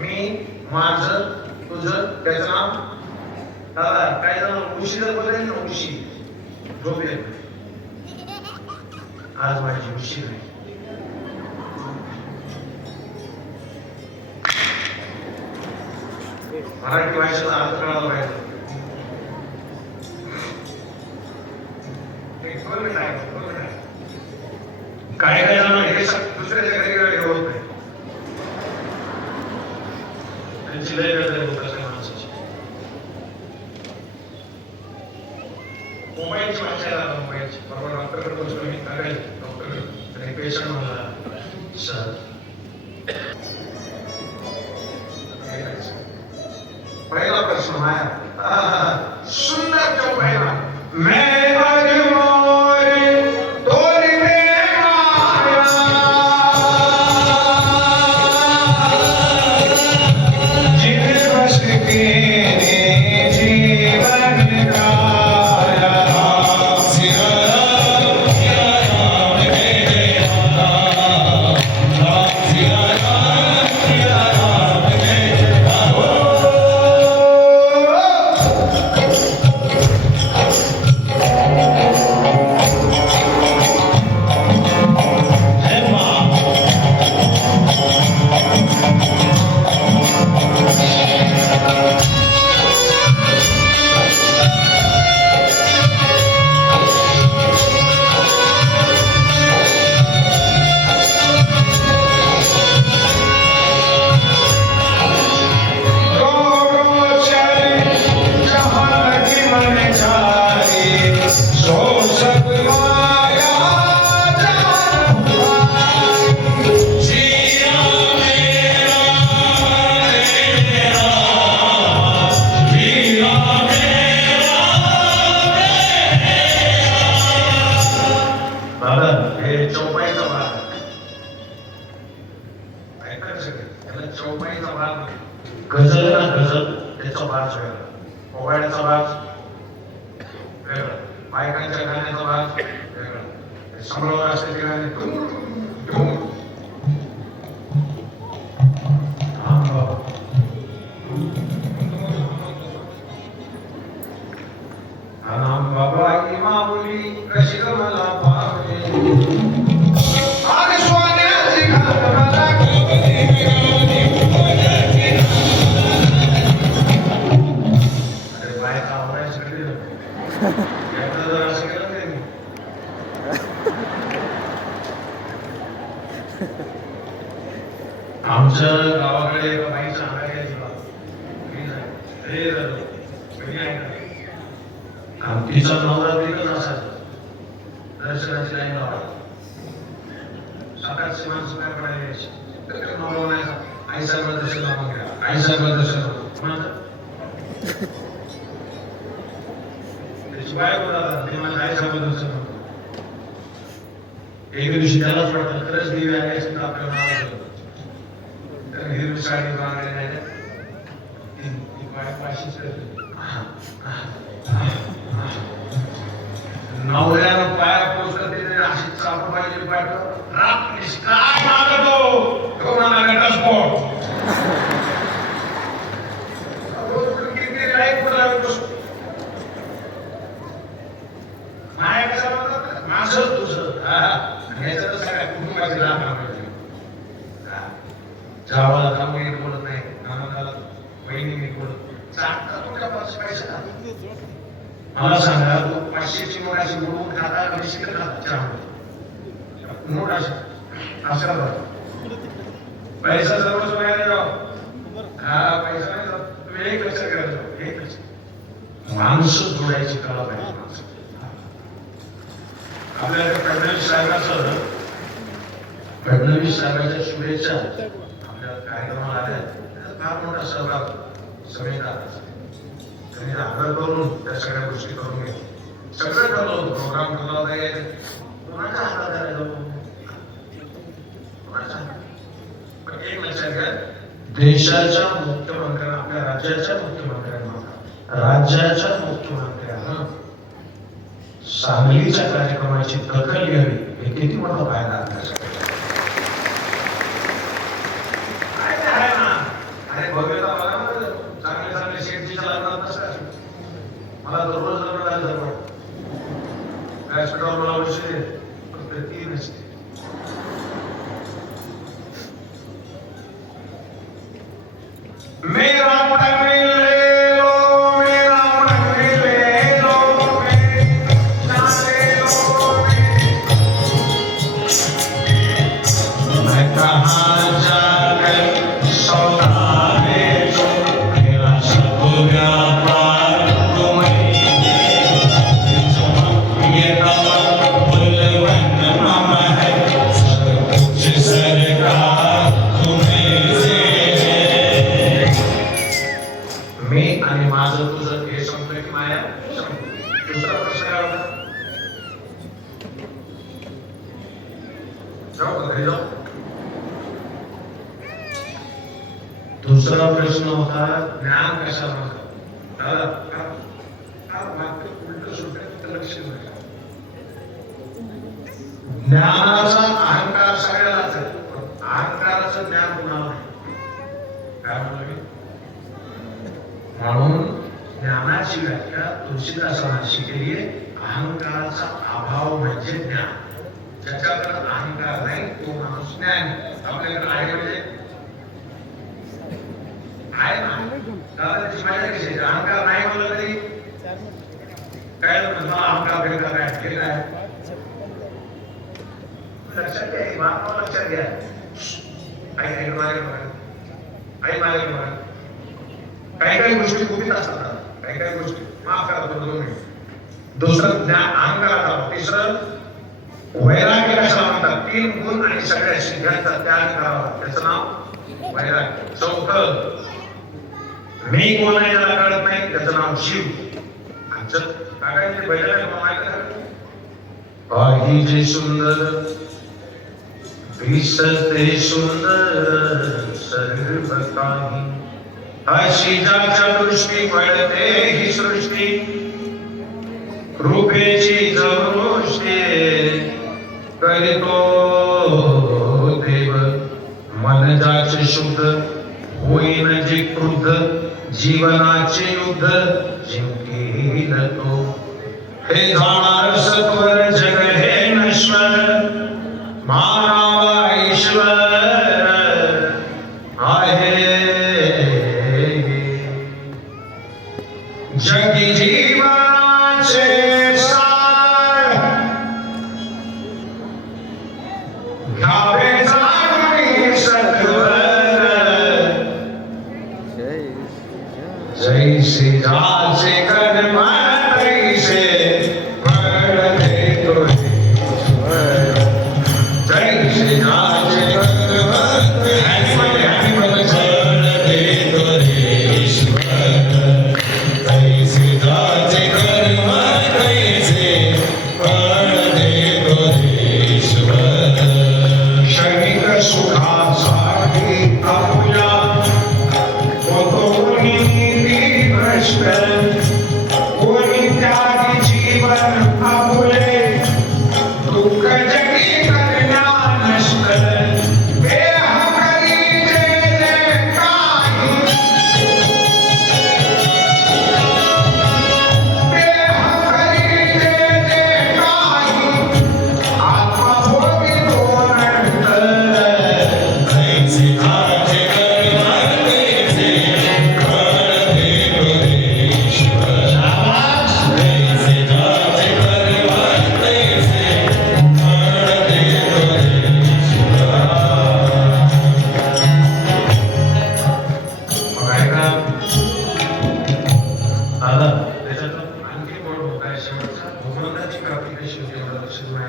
मी माझं तुझं त्याचं नाव? दादा काय झालं उशी जर बोलले ना उशी. झोपले. आज माझी उशी नाही. मराठी भाषेचा अर्थ कळाला पाहिजे. काय काय झालं? हे दुसऱ्याच्या घरी मोबाईलची भाषा आहे दादा, मोबाईलची बरोबर डॉक्टरकडे बसलो मी सांगायचं डॉक्टर आणि पेशंट म्हणला सर पहिला प्रश्न माया Oh. आमच्या गावाकडे एका बाईचा अंगाई यायचा. मी नाही. हे झालं. मी ऐकलं. आणि तिचा नवरा तिथंच असायचा दर्शनाची लाईन लावायला सकाळची माणसं काय करायला यायची नवरा म्हणायचा, आई साहेब दर्शन लावून घ्या आई साहेब दर्शन लावून." म्हणायचं. त्याची बायको दादा, ते माझ्या आई साहेब दर्शन. एक दिवशी त्यालाच वाटलं खरंच देवी आली असेल तर आपल्याला हिरवी साडी बांधलेली नवऱ्यानं पाया पोचलं अशी चालू पाहिजे बायको रात्रीस काय मागतो तो म्हणाला घटस्फोट पण माझं तुझं. हा याचं तर सगळ्या कुटुंबाची राग हा. जावाला जाऊ नीट बोलत नाही नानाला बहिणी मी बोलत चांगला तुमच्या पाच पैसा मला सांगा तो पाचशेची नोट अशी बुडवून खाता का खाता चहा नोट अशी असा बघा पैसा सर्वच बघायला जाऊ हा पैसा नाही जाऊ तुम्ही एक लक्ष करायचं एक लक्ष माणसं जोडायची कला पाहिजे माणसं. आपल्याकडे फडणवीस साहेबाचं फडणवीस साहेबाच्या शुभेच्छा. आपल्या कार्यक्रमाला आल्या त्यात फार मोठा सहभाग त्यांनी करून त्या सगळ्या गोष्टी करून घे सगळं ठरलं होतं प्रोग्राम ठरला होता कोणाच्या? हातात पण एक लक्षात घ्या देशाच्या मुख्यमंत्र्यांना आपल्या राज्याच्या मुख्यमंत्र्यांना राज्याच्या मुख्यमंत्र्यांना सांगलीच्या कार्यक्रमाची दखल घ्यावी हे किती मोठा फायदा मला दररोज रडायला जातो बॅच मला विषय फक्त तीन असते दुसरा प्रश्न होता ज्ञान कशाला वाक्य उलट लक्ष ज्ञानाचा अहंकार सगळ्यालाच आहे अहंकाराचं ज्ञान कुणाला नाही? काय म्हणून ज्ञानाची व्याख्या तुलसीदासांना शिकली अहंकाराचा अभाव म्हणजे ज्ञान. ज्याच्याकडे अहंकार नाही तो माणूस ज्ञान आपल्याकडे आहे म्हणजे आहे अहंकार नाही तरी काय अहंकार काय आहे लक्षात घ्या लक्षात घ्या आई आई मागे आई मागे काही काही गोष्टी गुपित असतात काही काही गोष्टी माफ करा दोन दोन मिनिट दुसरं ज्ञान अहंकाराचा तिसरं वैराग्य कशाला म्हणतात तीन गुण आणि सगळ्या शिखांचा त्याग करावा त्याचं नाव वैराग्य. चौथं मी कोण आहे त्याला कळत नाही त्याचं नाव शिव. आमचं काकांचे बैलाला माहिती आहे पाहिजे सुंदर दिसते सुंदर सर्व काही अशी ज्याच्या दृष्टी पडते ही सृष्टी. रूपेची दृष्टी करतो देव. मन जाचे शुद्ध होईन जे क्रुद्ध जीवनाचे युद्ध जिंकेल तो. हे जाणार सत्वर जग हे नश्वर मानावा ईश्वर आहे. जगी जी त्याच्यातून आणखी बोर्ड होत आहे शेवटचा भगवंताची प्राप्ती कशी होते? एवढं लक्ष देऊन